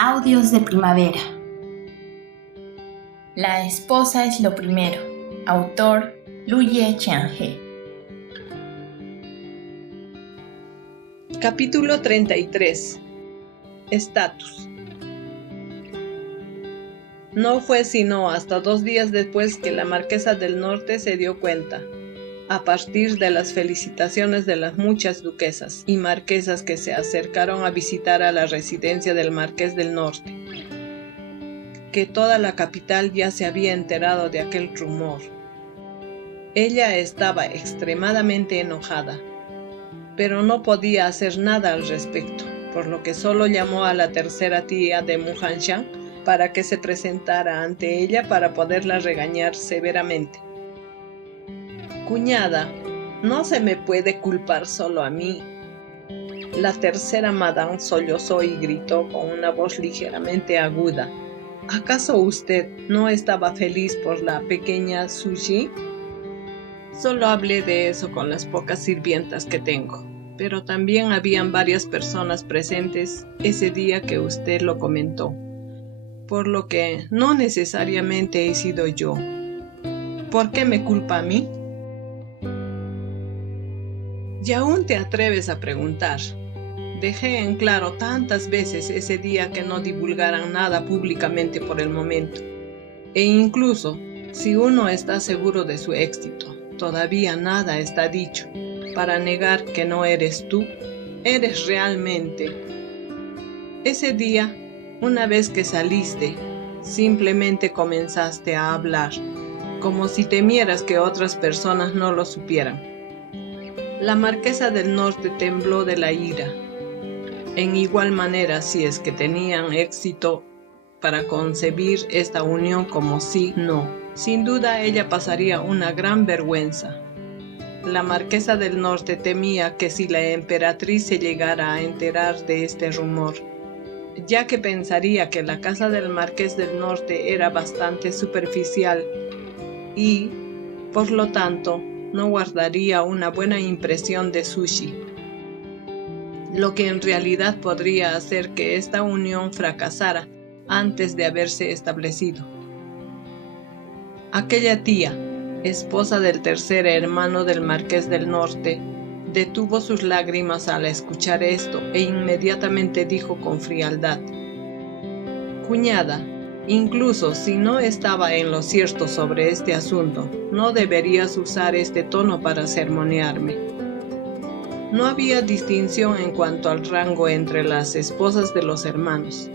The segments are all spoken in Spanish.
Audios de primavera. La esposa es lo primero. Autor Luye Qianhe. Capítulo 33. Estatus. No fue sino hasta 2 días después que la Marquesa del Norte se dio cuenta, a partir de las felicitaciones de las muchas duquesas y marquesas que se acercaron a visitar a la residencia del Marqués del Norte, que toda la capital ya se había enterado de aquel rumor. Ella estaba extremadamente enojada, pero no podía hacer nada al respecto, por lo que solo llamó a la tercera tía de Muhanshan para que se presentara ante ella para poderla regañar severamente. «Cuñada, no se me puede culpar solo a mí». La tercera madame sollozó y gritó con una voz ligeramente aguda. «¿Acaso usted no estaba feliz por la pequeña Sushi?» «Solo hablé de eso con las pocas sirvientas que tengo, pero también habían varias personas presentes ese día que usted lo comentó, por lo que no necesariamente he sido yo. ¿Por qué me culpa a mí?» «Y aún te atreves a preguntar. Dejé en claro tantas veces ese día que no divulgaran nada públicamente por el momento. E incluso, si uno está seguro de su éxito, todavía nada está dicho para negar que no eres tú, eres realmente. Ese día, una vez que saliste, simplemente comenzaste a hablar, como si temieras que otras personas no lo supieran». La Marquesa del Norte tembló de la ira. En igual manera, si es que tenían éxito para concebir esta unión como sí, no. Sin duda ella pasaría una gran vergüenza. La Marquesa del Norte temía que si la emperatriz se llegara a enterar de este rumor, ya que pensaría que la casa del Marqués del Norte era bastante superficial y, por lo tanto, no guardaría una buena impresión de Sushi, lo que en realidad podría hacer que esta unión fracasara antes de haberse establecido. Aquella tía, esposa del tercer hermano del Marqués del Norte, detuvo sus lágrimas al escuchar esto e inmediatamente dijo con frialdad: «Cuñada, incluso si no estaba en lo cierto sobre este asunto, no deberías usar este tono para sermonearme». No había distinción en cuanto al rango entre las esposas de los hermanos.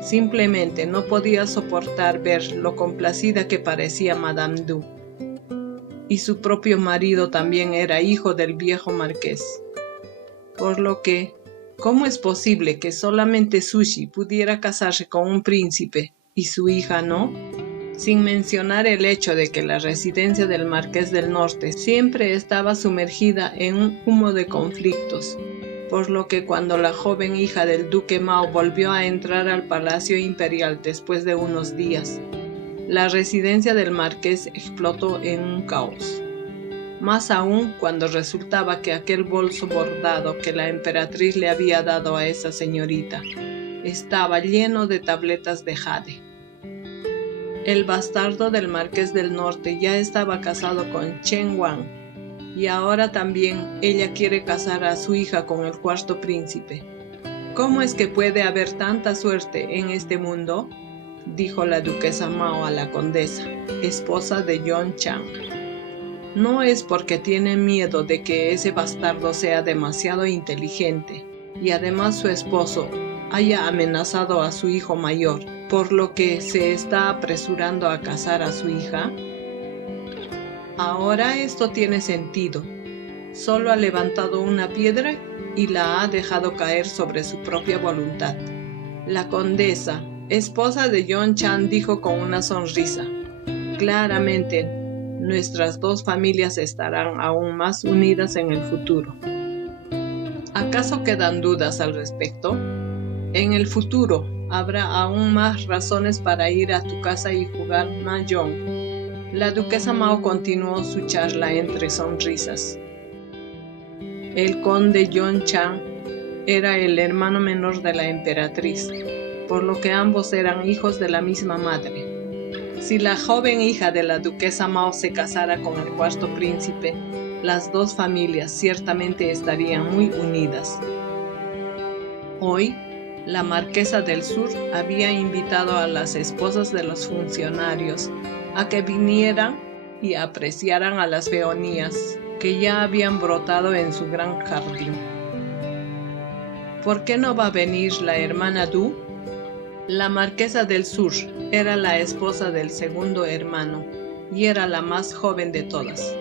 Simplemente no podía soportar ver lo complacida que parecía Madame Du. Y su propio marido también era hijo del viejo marqués. Por lo que, ¿cómo es posible que solamente Sushi pudiera casarse con un príncipe y su hija no? Sin mencionar el hecho de que la residencia del Marqués del Norte siempre estaba sumergida en un humo de conflictos, por lo que cuando la joven hija del duque Mao volvió a entrar al Palacio Imperial después de unos días, la residencia del marqués explotó en un caos. Más aún cuando resultaba que aquel bolso bordado que la emperatriz le había dado a esa señorita estaba lleno de tabletas de jade. El bastardo del Marqués del Norte ya estaba casado con Chen Wang, y ahora también ella quiere casar a su hija con el cuarto príncipe. «¿Cómo es que puede haber tanta suerte en este mundo?», dijo la duquesa Mao a la condesa, esposa de Yuan Chang. «No es porque tiene miedo de que ese bastardo sea demasiado inteligente, y además su esposo haya amenazado a su hijo mayor, por lo que se está apresurando a casar a su hija». Ahora esto tiene sentido. Solo ha levantado una piedra y la ha dejado caer sobre su propia voluntad. La condesa, esposa de Yuan Chang, dijo con una sonrisa: «Claramente, nuestras dos familias estarán aún más unidas en el futuro». ¿Acaso quedan dudas al respecto? En el futuro habrá aún más razones para ir a tu casa y jugar mahjong. La duquesa Mao continuó su charla entre sonrisas. El conde Yuan Chang era el hermano menor de la emperatriz, por lo que ambos eran hijos de la misma madre. Si la joven hija de la duquesa Mao se casara con el cuarto príncipe, las dos familias ciertamente estarían muy unidas. Hoy, la marquesa del sur había invitado a las esposas de los funcionarios a que vinieran y apreciaran a las peonías que ya habían brotado en su gran jardín. ¿Por qué no va a venir la hermana Du? La marquesa del sur era la esposa del segundo hermano y era la más joven de todas.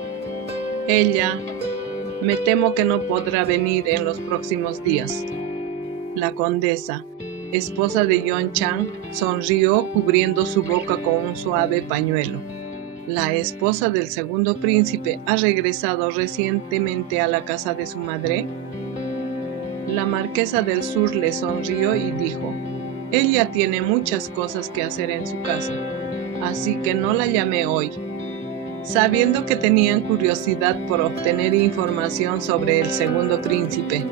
Ella, me temo que no podrá venir en los próximos días. La condesa, esposa de Yuan Chang, sonrió cubriendo su boca con un suave pañuelo. La esposa del segundo príncipe ha regresado recientemente a la casa de su madre. La marquesa del sur le sonrió y dijo: ella tiene muchas cosas que hacer en su casa, así que no la llamé hoy. Sabiendo que tenían curiosidad por obtener información sobre el segundo príncipe,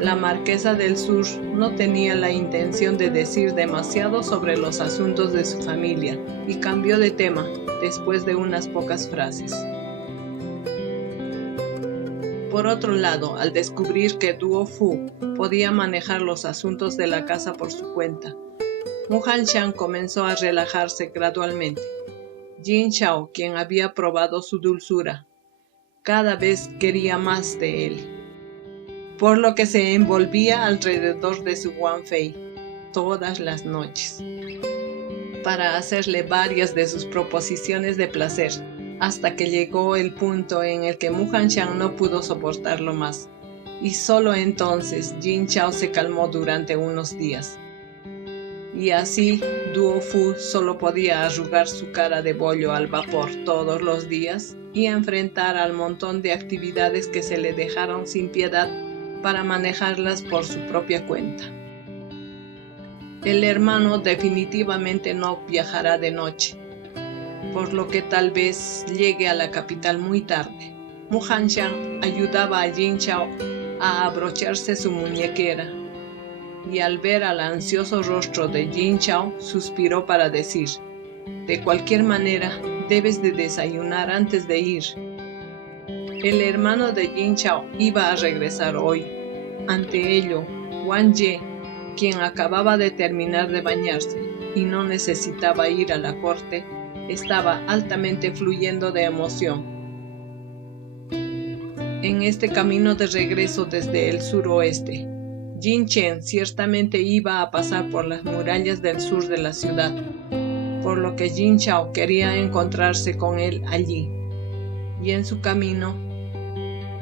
la marquesa del sur no tenía la intención de decir demasiado sobre los asuntos de su familia y cambió de tema después de unas pocas frases. Por otro lado, al descubrir que Duo Fu podía manejar los asuntos de la casa por su cuenta, Mu Hanshan comenzó a relajarse gradualmente. Jin Xiao, quien había probado su dulzura, cada vez quería más de él, por lo que se envolvía alrededor de su Wang Fei todas las noches, para hacerle varias de sus proposiciones de placer, hasta que llegó el punto en el que Mu Hanshan no pudo soportarlo más, y solo entonces Jin Xiao se calmó durante unos días. Y así Duo Fu solo podía arrugar su cara de bollo al vapor todos los días y enfrentar al montón de actividades que se le dejaron sin piedad para manejarlas por su propia cuenta. El hermano definitivamente no viajará de noche, por lo que tal vez llegue a la capital muy tarde. Mu Hanshan ayudaba a Jin Xiao a abrocharse su muñequera, y al ver al ansioso rostro de Jin Xiao, suspiró para decir: de cualquier manera, debes de desayunar antes de ir. El hermano de Jin Xiao iba a regresar hoy. Ante ello, Wang Ye, quien acababa de terminar de bañarse y no necesitaba ir a la corte, estaba altamente fluyendo de emoción. En este camino de regreso desde el suroeste, Jin Chen ciertamente iba a pasar por las murallas del sur de la ciudad, por lo que Jin Xiao quería encontrarse con él allí, y en su camino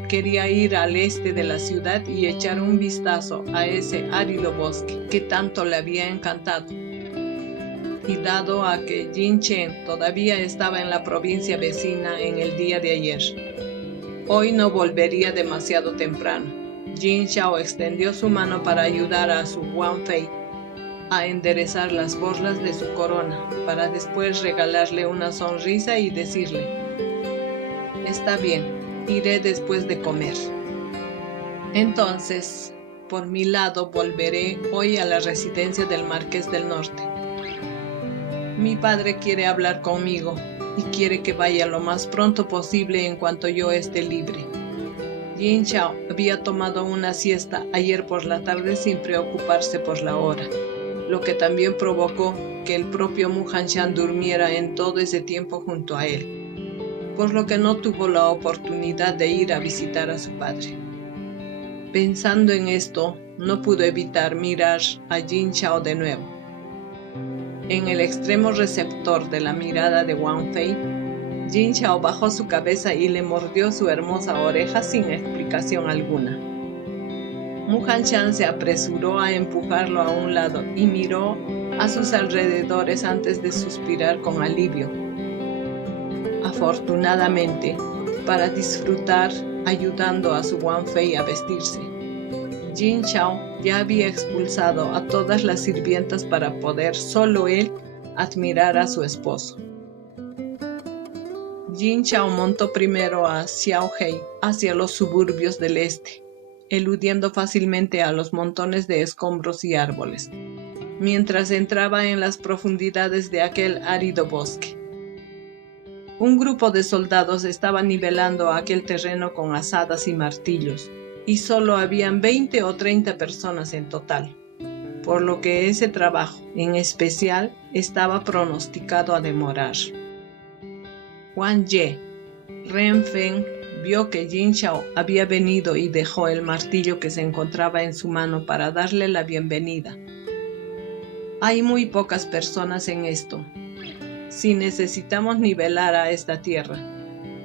quería ir al este de la ciudad y echar un vistazo a ese árido bosque que tanto le había encantado. Y dado a que Jin Chen todavía estaba en la provincia vecina en el día de ayer, hoy no volvería demasiado temprano. Jin Xiao extendió su mano para ayudar a su Wang Fei a enderezar las borlas de su corona, para después regalarle una sonrisa y decirle: está bien, iré después de comer. Entonces, por mi lado, volveré hoy a la residencia del Marqués del Norte. Mi padre quiere hablar conmigo y quiere que vaya lo más pronto posible en cuanto yo esté libre. Jin Xiao había tomado una siesta ayer por la tarde sin preocuparse por la hora, lo que también provocó que el propio Mu Hanshan durmiera en todo ese tiempo junto a él, por lo que no tuvo la oportunidad de ir a visitar a su padre. Pensando en esto, no pudo evitar mirar a Jin Xiao de nuevo. En el extremo receptor de la mirada de Wang Fei, Jin Xiao bajó su cabeza y le mordió su hermosa oreja sin explicación alguna. Mu Hanshan se apresuró a empujarlo a un lado y miró a sus alrededores antes de suspirar con alivio. Afortunadamente, para disfrutar ayudando a su Wang Fei a vestirse, Jin Xiao ya había expulsado a todas las sirvientas para poder solo él admirar a su esposo. Jin Xiao montó primero a Xiao Hei hacia los suburbios del este, eludiendo fácilmente a los montones de escombros y árboles. mientras entraba en las profundidades de aquel árido bosque. Un grupo de soldados estaba nivelando aquel terreno con azadas y martillos, y solo habían 20 o 30 personas en total, por lo que ese trabajo, en especial, estaba pronosticado a demorar. Wang Ye, Ren Feng, vio que Jin Chao había venido y dejó el martillo que se encontraba en su mano para darle la bienvenida. Hay muy pocas personas en esto. Si necesitamos nivelar a esta tierra,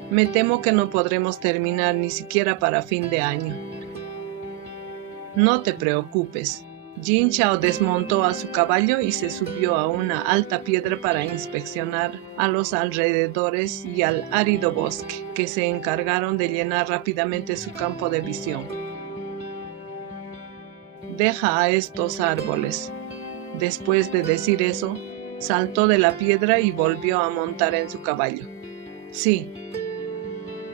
me temo que no podremos terminar ni siquiera para fin de año. No te preocupes. Jin Chao desmontó a su caballo y se subió a una alta piedra para inspeccionar a los alrededores y al árido bosque, que se encargaron de llenar rápidamente su campo de visión. Deja a estos árboles. Después de decir eso, saltó de la piedra y volvió a montar en su caballo. Sí.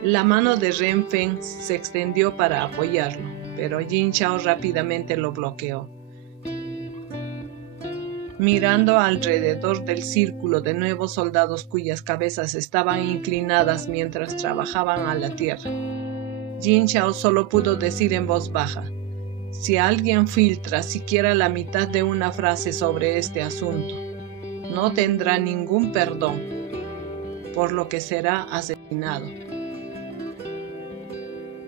La mano de Ren Feng se extendió para apoyarlo, pero Jin Chao rápidamente lo bloqueó. Mirando alrededor del círculo de nuevos soldados cuyas cabezas estaban inclinadas mientras trabajaban a la tierra, Jin Chao solo pudo decir en voz baja: si alguien filtra siquiera la mitad de una frase sobre este asunto, no tendrá ningún perdón, por lo que será asesinado.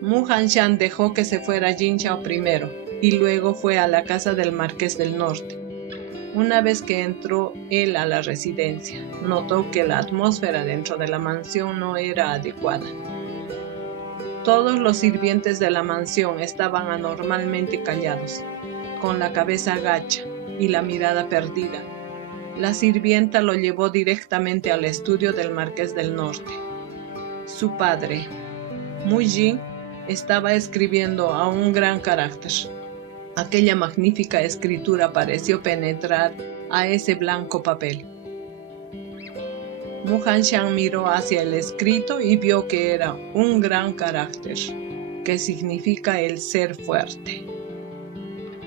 Mu Hanshan dejó que se fuera Jin Chao primero, y luego fue a la casa del Marqués del Norte. Una vez que entró él a la residencia, notó que la atmósfera dentro de la mansión no era adecuada. Todos los sirvientes de la mansión estaban anormalmente callados, con la cabeza agacha y la mirada perdida. La sirvienta lo llevó directamente al estudio del Marqués del Norte. Su padre, Mu Jin, estaba escribiendo a un gran carácter. Aquella magnífica escritura pareció penetrar a ese blanco papel. Mu Hanshan miró hacia el escrito y vio que era un gran carácter, que significa el ser fuerte.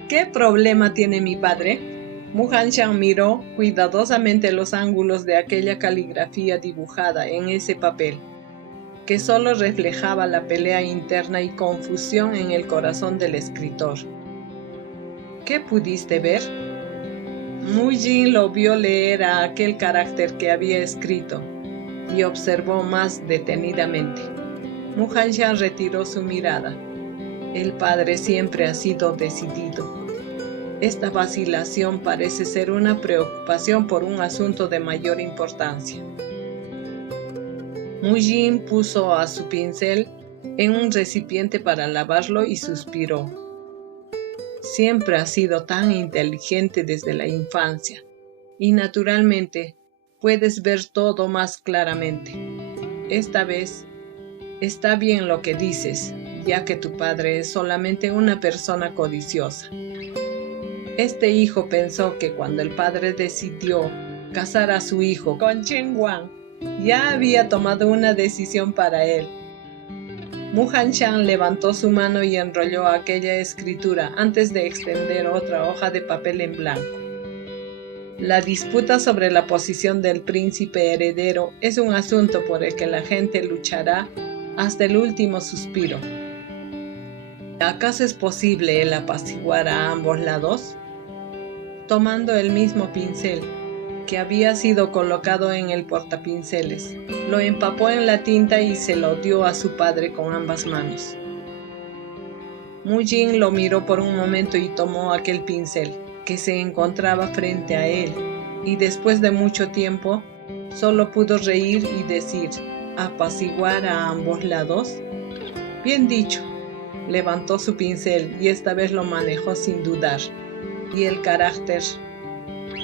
¿Qué problema tiene mi padre? Mu Hanshan miró cuidadosamente los ángulos de aquella caligrafía dibujada en ese papel, que solo reflejaba la pelea interna y confusión en el corazón del escritor. ¿Qué pudiste ver? Mu Jin lo vio leer a aquel carácter que había escrito y observó más detenidamente. Mu Hanshan retiró su mirada. El padre siempre ha sido decidido. Esta vacilación parece ser una preocupación por un asunto de mayor importancia. Mu Jin puso a su pincel en un recipiente para lavarlo y suspiró. Siempre ha sido tan inteligente desde la infancia, y naturalmente puedes ver todo más claramente. Esta vez está bien lo que dices, ya que tu padre es solamente una persona codiciosa. Este hijo pensó que cuando el padre decidió casar a su hijo con Chen Wang, ya había tomado una decisión para él. Mu Hanshan levantó su mano y enrolló aquella escritura antes de extender otra hoja de papel en blanco. La disputa sobre la posición del príncipe heredero es un asunto por el que la gente luchará hasta el último suspiro. ¿Acaso es posible el apaciguar a ambos lados? Tomando el mismo pincel que había sido colocado en el portapinceles, lo empapó en la tinta y se lo dio a su padre con ambas manos. Mu Jin lo miró por un momento y tomó aquel pincel que se encontraba frente a él, y después de mucho tiempo solo pudo reír y decir: ¿apaciguar a ambos lados? Bien dicho. Levantó su pincel y esta vez lo manejó sin dudar, y el carácter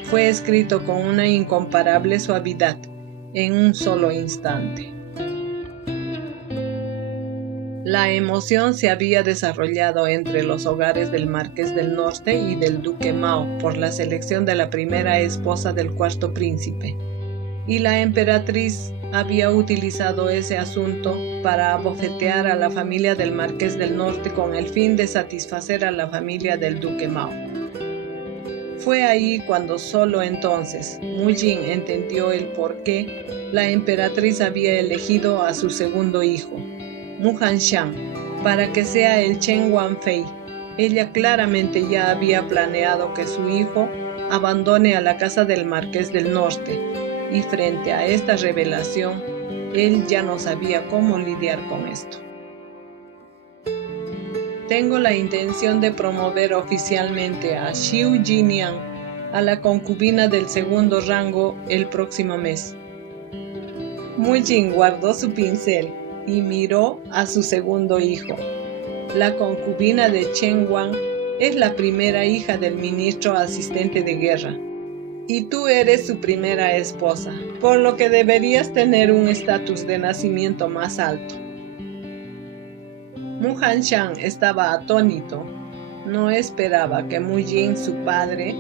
fue escrito con una incomparable suavidad en un solo instante. La emoción se había desarrollado entre los hogares del Marqués del Norte y del Duque Mao por la selección de la primera esposa del cuarto príncipe, y la emperatriz había utilizado ese asunto para abofetear a la familia del Marqués del Norte con el fin de satisfacer a la familia del Duque Mao. Fue ahí cuando solo entonces Mu Jin entendió el por qué la emperatriz había elegido a su segundo hijo, Mu Hanshan, para que sea el Chen Wanfei. Ella claramente ya había planeado que su hijo abandone a la casa del Marqués del Norte, y frente a esta revelación, él ya no sabía cómo lidiar con esto. Tengo la intención de promover oficialmente a Xiu Jinian a la concubina del segundo rango el próximo mes. Mu Jin guardó su pincel y miró a su segundo hijo. La concubina de Chen Wang es la primera hija del ministro asistente de guerra, y tú eres su primera esposa, por lo que deberías tener un estatus de nacimiento más alto. Mu Hanshan estaba atónito. No esperaba que Mu Jin, su padre,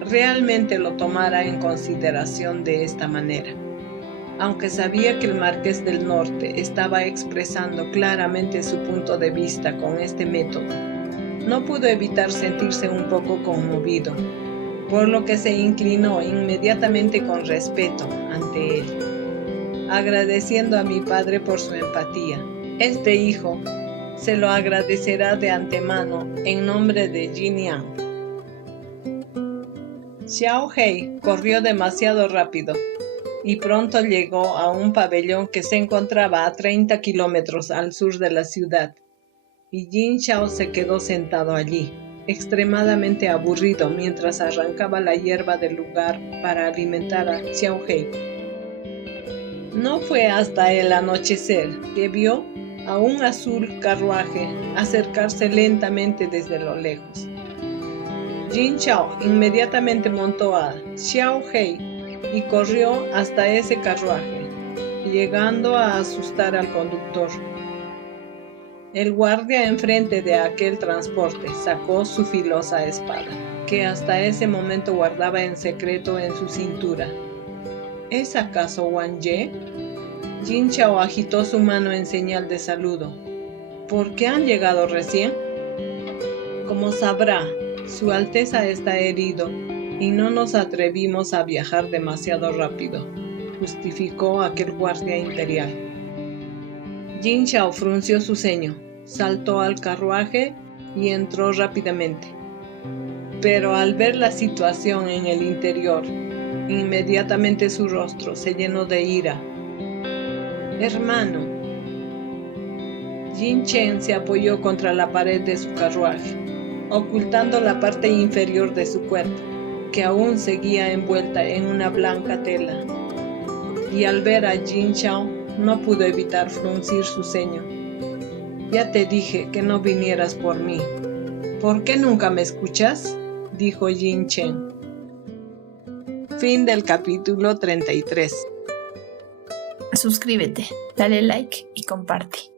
realmente lo tomara en consideración de esta manera. Aunque sabía que el Marqués del Norte estaba expresando claramente su punto de vista con este método, no pudo evitar sentirse un poco conmovido, por lo que se inclinó inmediatamente con respeto ante él, agradeciendo a mi padre por su empatía. Este hijo se lo agradecerá de antemano en nombre de Jinian. Xiao Hei corrió demasiado rápido y pronto llegó a un pabellón que se encontraba a 30 kilómetros al sur de la ciudad, y Jin Xiao se quedó sentado allí, extremadamente aburrido mientras arrancaba la hierba del lugar para alimentar a Xiao Hei. No fue hasta el anochecer que vio a un azul carruaje acercarse lentamente desde lo lejos. Jin Xiao inmediatamente montó a Xiao Hei y corrió hasta ese carruaje, llegando a asustar al conductor. El guardia enfrente de aquel transporte sacó su filosa espada, que hasta ese momento guardaba en secreto en su cintura. ¿Es acaso Wang Ye? Jin Xiao agitó su mano en señal de saludo. ¿Por qué han llegado recién? Como sabrá, Su Alteza está herido y no nos atrevimos a viajar demasiado rápido, justificó aquel guardia imperial. Jin Xiao frunció su ceño, saltó al carruaje y entró rápidamente. Pero al ver la situación en el interior, inmediatamente su rostro se llenó de ira. Hermano. Jin Chen se apoyó contra la pared de su carruaje, ocultando la parte inferior de su cuerpo, que aún seguía envuelta en una blanca tela. Y al ver a Jin Xiao, no pudo evitar fruncir su ceño. Ya te dije que no vinieras por mí. ¿Por qué nunca me escuchas?, dijo Jin Chen. Fin del capítulo 33. Suscríbete, dale like y comparte.